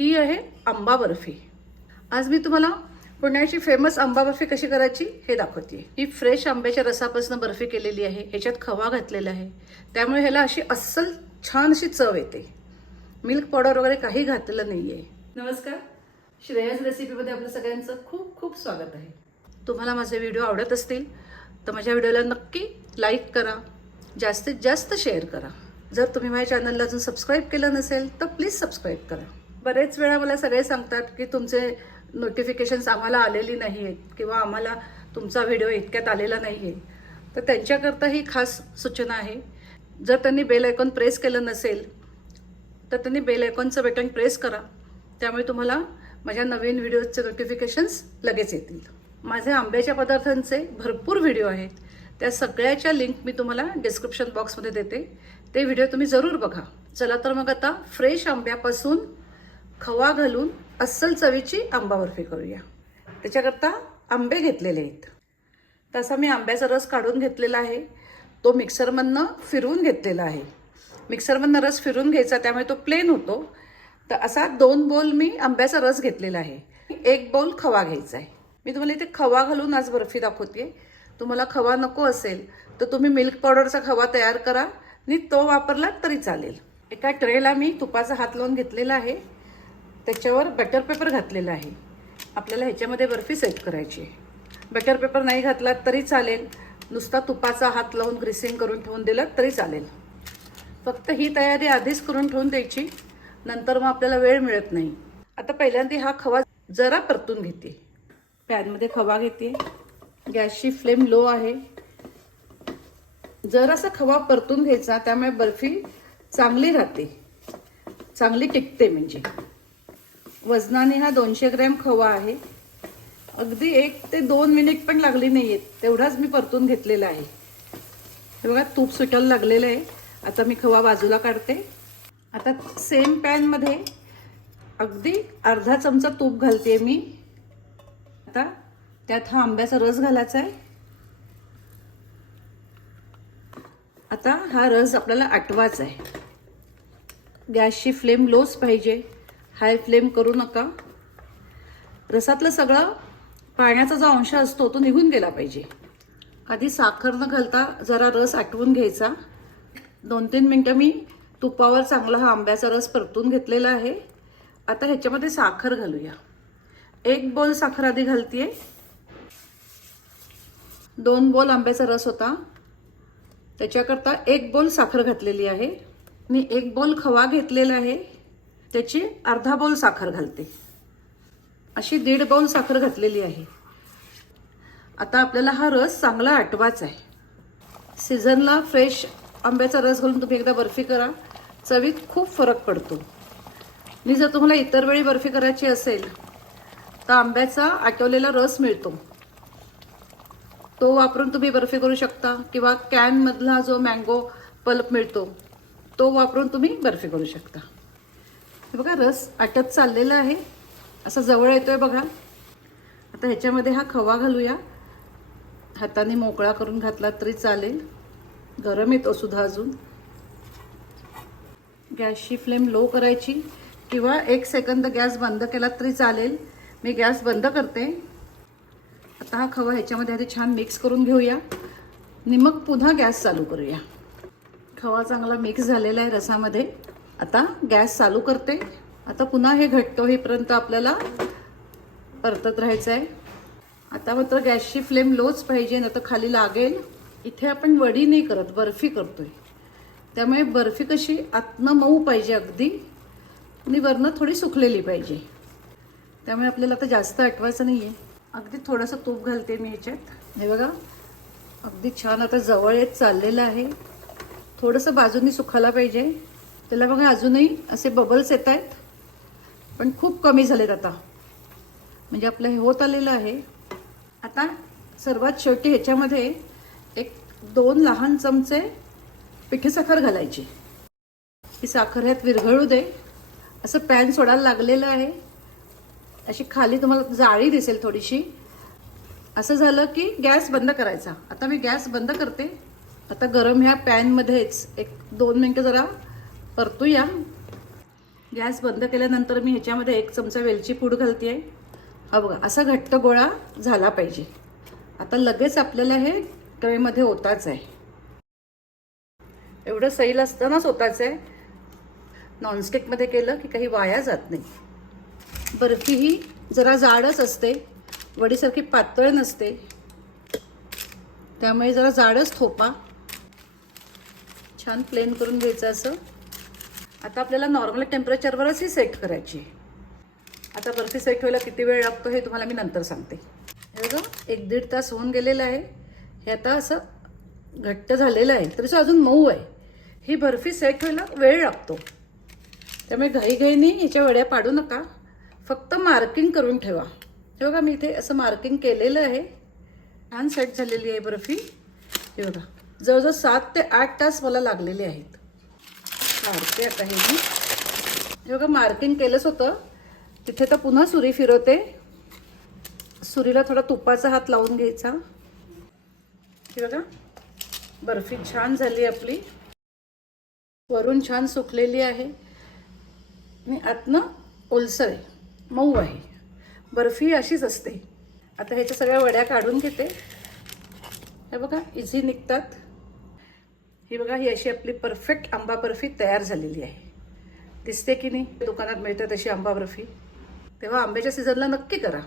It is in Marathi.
ही आहे आंबा बर्फी. आज मी तुम्हाला पुण्याची फेमस आंबा बर्फी कशी करायची हे दाखवते ही फ्रेश आंब्याच्या रसापासून बर्फी केलेली आहे ह्याच्यात खवा घातलेला आहे. त्यामुळे ह्याला अशी अस्सल छान अशी चव येते. मिल्क पावडर वगैरे काही घातलेलं नाही आहे नमस्कार. श्रेयस रेसिपीमध्ये आपलं सगळ्यांचं खूप खूप स्वागत आहे. तुम्हाला माझे व्हिडिओ आवडत असतील तर माझ्या व्हिडिओला नक्की लाईक करा. जास्तीत जास्त शेअर करा. जर तुम्ही माझ्या चॅनलला अजून सबस्क्राईब केलं नसेल तर प्लीज सबस्क्राईब करा. बरेच वेळा मला सगळे सांगतात की तुमचे नोटिफिकेशन्स आम्हाला आलेली नाही आहेत किंवा आम्हाला तुमचा व्हिडिओ इतक्यात आलेला नाही आहे तर त्यांच्याकरता ही खास सूचना आहे. जर त्यांनी बेल आयकॉन प्रेस केलं नसेल तर त्यांनी बेल आयकॉनचं बटन प्रेस करा. त्यामुळे तुम्हाला माझ्या नवीन व्हिडिओजचे नोटिफिकेशन्स लगेच येतील. माझे आंब्याच्या पदार्थांचे भरपूर व्हिडिओ आहेत. त्या सगळ्याच्या लिंक मी तुम्हाला डिस्क्रिप्शन बॉक्समध्ये देते. ते व्हिडिओ तुम्ही जरूर बघा. चला तर मग आता फ्रेश आंब्यापासून खवा घालून अस्सल चवीची आंबा बर्फी करूया. त्याच्याकरता आंबे घेतलेले आहेत. तसा मी आंब्याचा रस काढून घेतलेला आहे. तो मिक्सरमधनं फिरवून घेतलेला आहे. मिक्सरमधनं रस फिरून घ्यायचा त्यामुळे तो प्लेन होतो. तर असा दोन बोल मी आंब्याचा रस घेतलेला आहे. एक बोल खवा घ्यायचा आहे. मी तुम्हाला इथे खवा घालून आज बर्फी दाखवते तुम्हाला खवा नको असेल तर तुम्ही मिल्क पावडरचा खवा तयार करा. आणि तो वापरला तरी चालेल. एका ट्रेला मी तुपाचा हात लावून घेतलेला आहे. त्याच्यावर बटर पेपर घातलेला आहे. आपल्याला ह्याच्यामध्ये बर्फी सेट करायची आहे. बटर पेपर नाही घातला तरी चालेल. नुसता तुपाचा हात लावून ग्रिसिंग करून ठेवून दिलं तरी चालेल. फक्त ही तयारी आधीच करून ठेवून द्यायची. नंतर मग आपल्याला वेळ मिळत नाही. आता पहिल्यांदा हा खवा जरा परतून घेते. पॅनमध्ये खवा घेते. गॅसची फ्लेम लो आहे. जरासा खवा परतून घ्यायचा त्यामुळे बर्फी चांगली राहते. चांगली टिकते म्हणजे. वजनाने हा दोनशे ग्रॅम खवा आहे. अगदी एक ते दोन मिनिट पण लागली नाही आहेत तेवढाच मी परतून घेतलेला आहे. हे बघा तूप सुटायला लागलेलं आहे. आता मी खवा बाजूला काढते. आता सेम पॅनमध्ये अगदी अर्धा चमचा तूप घालते मी. आता त्यात हा आंब्याचा रस घालायचा आहे. आता हा रस आपल्याला आटवायचा आहे. गॅसची फ्लेम लोच पाहिजे. हाय फ्लेम करू नका. रसातलं सगळं पाण्याचा जो अंश असतो तो निघून गेला पाहिजे. आधी साखर न घालता जरा रस आटवून घ्यायचा. दोन तीन मिनटं मी तुपावर चांगला हा आंब्याचा रस परतून घेतलेला आहे. आता ह्याच्यामध्ये साखर घालूया. एक बोल साखर आधी घालतीये. दोन बोल आंब्याचा रस होता. त्याच्याकरता एक बोल साखर घातलेली आहे. मी एक बोल खवा घेतलेला आहे. त्याची अर्धा बोल साखर घालते. अशी दीड बोल साखर घातलेली आहे. आता आपल्याला हा रस चांगला आटवाचा आहे. सीझनला फ्रेश आंब्याचा रस घालून तुम्ही एकदा बर्फी करा. चवीत खूप फरक पडतो. आणि जर तुम्हाला इतर वेळी बर्फी करायची असेल तर आंब्याचा आटवलेला रस मिळतो. तो वापरून तुम्ही बर्फी करू शकता किंवा कॅनमधला जो मँगो पल्प मिळतो तो वापरून तुम्ही बर्फी करू शकता. हे बघा रस आटत चाललेला आहे. असं जवळ येतोय बघा. आता ह्याच्यामध्ये हा खवा घालूया. हाताने मोकळा करून घातला तरी चालेल. गरम येतो सुद्धा अजून. गॅसची फ्लेम लो करायची. किंवा एक सेकंद गॅस बंद केला तरी चालेल. मी गॅस बंद करते. आता हा खवा ह्याच्यामध्ये आधी छान मिक्स करून घेऊया. आणि मग पुन्हा गॅस चालू करूया. खवा चांगला मिक्स झालेला आहे रसामध्ये. आता गॅस चालू करते. आता पुन्हा हे घट्ट होईपर्यंत आपल्याला परतत राहायचं आहे आता मात्र गॅसची फ्लेम लोच पाहिजे ना तर खाली लागेल. इथे आपण वडी नाही करत बर्फी करतोय. त्यामुळे बर्फी कशी आतनं मऊ पाहिजे अगदी आणि वरनं थोडी सुकलेली पाहिजे. त्यामुळे आपल्याला आता जास्त आठवायचं नाही आहे अगदी थोडंसं तूप घालते मी ह्याच्यात. हे बघा अगदी छान आता जवळ येत चाललेलं आहे. थोडंसं बाजूनी सुखायला पाहिजे. त्याला बघा अजूनही असे बबल्स येत आहेत. पण खूप कमी झालेत आता. म्हणजे आपलं हे होत आलेलं आहे. आता सर्वात शेवटी ह्याच्यामध्ये एक दोन लहान चमचे पिठी साखर घालायची. ही साखर ह्यात विरघळू दे. असं पॅन सोडायला लागलेलं आहे. अशी खाली तुम्हाला जाळी दिसेल थोडीशी. असं झालं की गॅस बंद करायचा. आता मी गॅस बंद करते. आता गरम ह्या पॅनमध्येच एक दोन मिनटं जरा परतूया. गॅस बंद केल्यानंतर मी ह्याच्यामध्ये एक चमचा वेलची पूड घालते आहे हा बघा असा घट्ट गोळा झाला पाहिजे. आता लगेच आपल्याला हे ट्रेमध्ये होताच आहे एवढं सैल असतानाच होताच आहे नॉनस्टिकमध्ये केलं की काही वाया जात नाही. बर्फी ही जरा जाडच असते. वडीसारखी पातळ नसते. त्यामुळे जरा जाडच थोपा छान प्लेन करून घ्यायचं असं. आता आपल्याला नॉर्मल टेम्परेचरवरच ही सेट करायची आहे. आता बर्फी सेट व्हायला किती वेळ लागतो हे तुम्हाला मी नंतर सांगते. हे बघा एक दीड तास होऊन गेलेलं आहे. हे आता असं घट्ट झालेलं आहे तरी अजून मऊ आहे. ही बर्फी सेट व्हायला वेळ लागतो. त्यामुळे घाईघाईने ह्याच्या वड्या पाडू नका. फक्त मार्किंग करून ठेवा. हे बघा मी इथे असं मार्किंग केलेलं आहे. छान सेट झालेली आहे बर्फी. हे बघा जवळजवळ सात ते आठ तास मला लागलेले आहेत. मारते आता हे मी हे बघा मार्किंग केलंच होतं. तिथे तर पुन्हा सुरी फिरवते. सुरीला थोडा तुपाचा हात लावून घ्यायचा. हे बघा बर्फी छान झाली आपली. वरून छान सुकलेली आहे. आणि आतनं ओलसर आहे. मऊ आहे. बर्फी अशीच असते. आता ह्याच्या सगळ्या वड्या काढून घेते. हे बघा इझी निघतात. ही बघा ही अशी आपली परफेक्ट आंबा बर्फी तयार झालेली आहे. दिसते की नाही? दुकानात मिळते तशी आंबा बर्फी तेव्हा आंब्याच्या सीझनला नक्की करा.